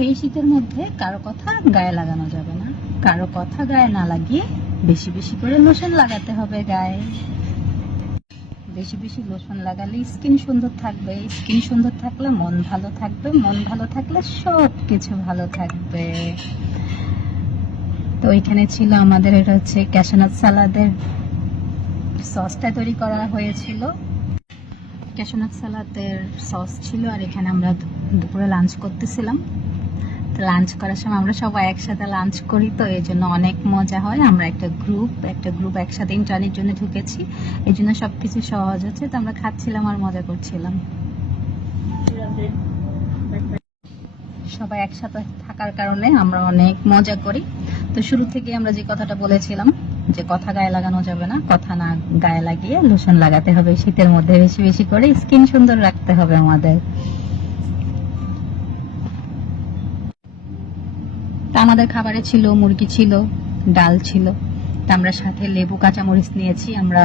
এই শীতের মধ্যে কারো কথা গায়ে লাগানো যাবে না, কারো কথা গায়ে না লাগিয়ে বেশি বেশি করে লোশন লাগাতে হবে গায়ে। বেশি বেশি লোশন লাগালে স্কিন সুন্দর থাকবে, স্কিন সুন্দর থাকলে মন ভালো থাকবে, মন ভালো থাকলে সব কিছু ভালো থাকবে। তো এখানে ছিল আমাদের, এটা হচ্ছে ক্যাশনাট সালাদের সসটা তৈরি করা হয়েছিল। ক্যাশনাট সালাদের সস ছিল, আর এখানে আমরা দুপুরে লাঞ্চ করতেছিলাম। তো লাঞ্চ করার সময় আমরা সবাই একসাথে লাঞ্চ করি, তো এই জন্য অনেক মজা হয়। আমরা একটা গ্রুপ একসাথে ইন্টারনেট জন্য ঢুকেছি, এই জন্য সবকিছু সহজ হচ্ছে। তো আমরা খাচ্ছিলাম আর মজা করছিলাম। সবাই একসাথে থাকার কারণে আমরা অনেক মজা করি। তো শুরু থেকে আমরা যে কথাটা বলেছিলাম যে কথা গায়ে লাগানো যাবে না, কথা না গায়ে লাগিয়ে লোশন লাগাতে হবে শীতের মধ্যে বেশি বেশি করে, স্কিন সুন্দর রাখতে হবে আমাদের। তা আমাদের খাবারে ছিল মুরগি ছিল, ডাল ছিল, তা আমরা সাথে লেবু কাঁচামরিচ নিয়েছি। আমরা